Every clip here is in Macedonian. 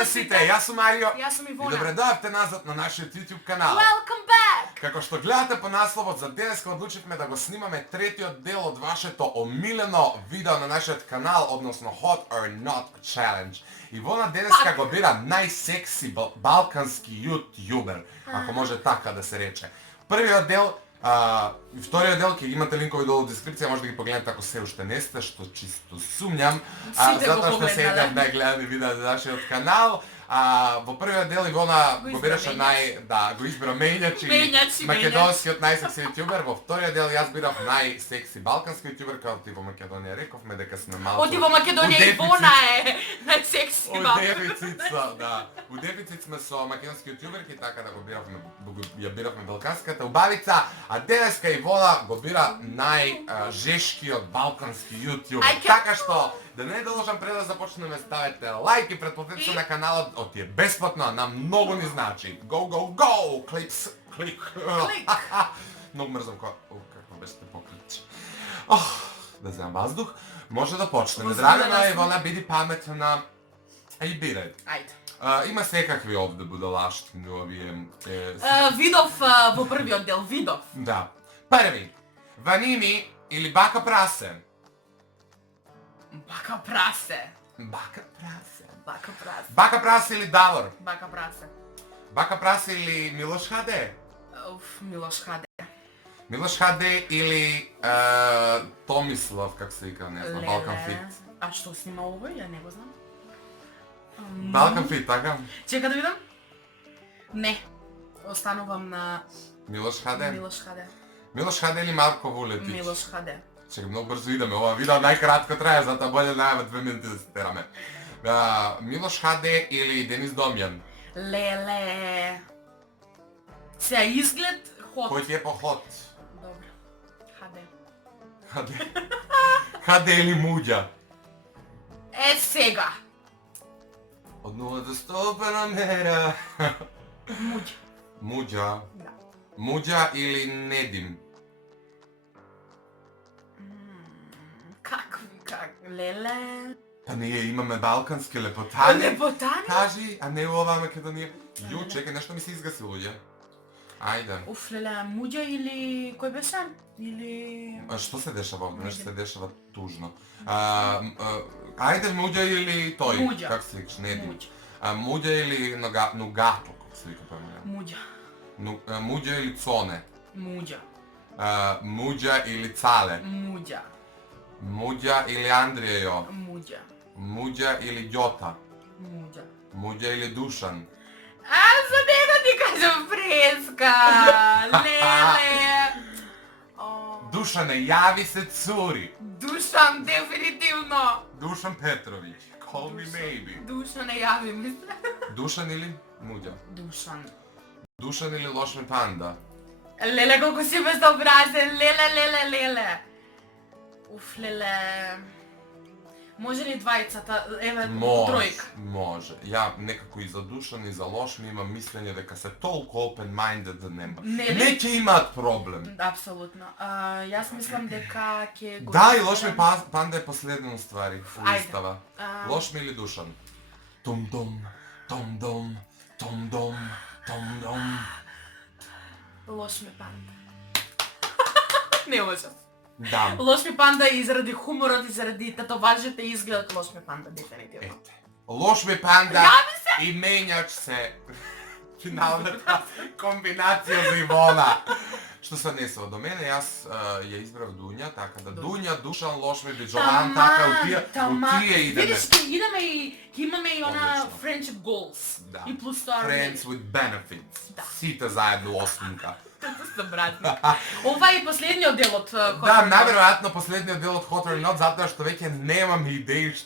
на сите, јас сум Марио. Јас сум Ивона. И добре дојавте назад на нашиот YouTube канал. Welcome back! Како што гледате по насловот, за денеска одлучивме да го снимаме третиот дел од вашето омилено видео на нашиот канал, односно Hot or Not Challenge. Ивона денеска го бира најсекси балкански јутјубер, ако може така да се рече. Првиот дел и вториот дел ќе имате линкови долу во дескрипција, може да ги погледнете ако се уште не сте, што чисто сумњам, затоа што се еден најгледани видео на нашиот канал. Во првиот дел Ивона го бираше го избира Мејњач и македонскиот најсекси јутјубер, во вториот дел јас бирав најсекси балкански јутјубер, како во Македонија рековме дека сме малку. Оти во Македонија Ивона е најсекси балкански. У дефицит сме со македонски јутјуберки, така да ја биравме балканската убавица, а денеска Ивона го бира најжешкиот балкански јутјубер. Така што да не должам пред да започнеме, ставете лајк и претплатете се на каналот, оти е бесплатно, а нам многу ни значи. Go, go, go! Клик! Многу мрзам како беше те поклич. Да земам воздух. Може да почнеме. Драгана Ивона, биди паметна и бирај. Ајде. Има секакви овде будалаштини овие. Видов во првиот дел, видов. Да. Први. Ванини или бака прасе? Бака прасе. Бака прасе. Бака прасе. Бака прасе или Давор? Бака прасе. Бака прасе или Милош ХД? Милош ХД. Милош ХД или Томислав, како се вика, не знам, Балкан Фит. А што снима овој? Ја не го знам. Балкан Фит, така? Чека да видам. Не. Останувам на Милош ХД? Милош ХД. Милош ХД или Марко Вулетич? Милош ХД. Чека, многу брзо идеме, ова видео најкратко трае, затоа боле да имаме 2 минути да се тераме. Милош ХД или Денис Домјан? Леле. Сега изглед хот. Кој ти е по хот? Добро. ХД. ХД. ХД или Муѓа? Е сега. Од 0 до 100 пена мера. Муѓа. Муѓа. Да. Муѓа или Недим? Леле. Па ние имаме балкански лепотани. Лепотани? Кажи, а не ова Македонија. Ју, чекај, нешто ми се изгаси, луѓе. Ајде. Уф, леле, Муѓа или кој беше? Или Што се дешава овде? Нешто се дешава тужно. Ајде, Муѓа или тој? Муѓа. Како се викаш? Недим. Муѓа. Муѓа или Нугато, како се вика памја? Муѓа. Муѓа или Цоне? Муѓа. Муѓа или Цале? Муѓа. Муѓа или Андријо? Муѓа. Муѓа или Ѓота? Муѓа. Муѓа или Душан? За него ти кажам преска. Леле. Душане, јави се цури. Душан, дефинитивно. Душан Петровиќ. Call me maybe. Душан не јави ми се. Душан или Муѓа? Душан. Душан или Лошми Панда? Леле, колку си безобразен. Леле. Уф, леле. Може ли двајцата? Еве, тројка. Може. Ја некако и за Душан и за Лошми имам мислење дека се толку open-minded да нема. Не ќе имаат проблем. Апсолутно. Јас мислам дека ќе го... Да, и Лошми Панда е последен ствари у листава. Ајде. Лошми или Душан? Том-дом, том-дом, том-дом, том-дом. Лошми Панда. Не можам. Да. Лошми Панда и заради хуморот и заради татоважите изгледат Лошми Панда дефинитивно. Ете. Лошми Панда и Мејњач се финалната комбинација за Ивона. Што се однесува до мене, јас ја избрав Дуња, така да Дуња, Душан, Лошми, Биџован, така у тие идеме. Видиш, ќе имаме и она friendship goals. Да. И плюс тоа... Friends with benefits. Да. Сите заедно осминка. Тоа се братни. Ова е последниот дел од Да, најверојатно последниот дел од Hot or Not, затоа што веќе немаме идеи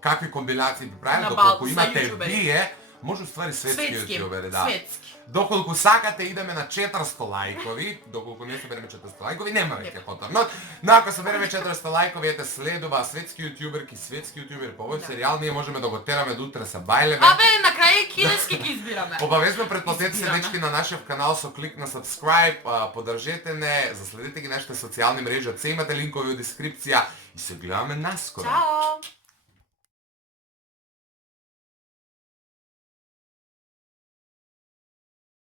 какви комбинации би правим, доколку имате вие, може уствари светски јутјубери, да. Светски. Доколку сакате идеме на 400 лајкови, доколку не собереме 400 лајкови, нема веќе Hot or Not. Но ако собереме 400 лајкови, ете следува светски јутјуберки, светски јутјубери по овој серијал, ние можеме да го тераме до утре са бајлеве. Абе, на крај кинески ги избираме. Обавезно претплатете се дечки на нашиот канал со клик на subscribe, подржете не, заследете ги нашите социјални мрежи, од се имате линкови во дескрипција и се гледаме наскоро. Чао!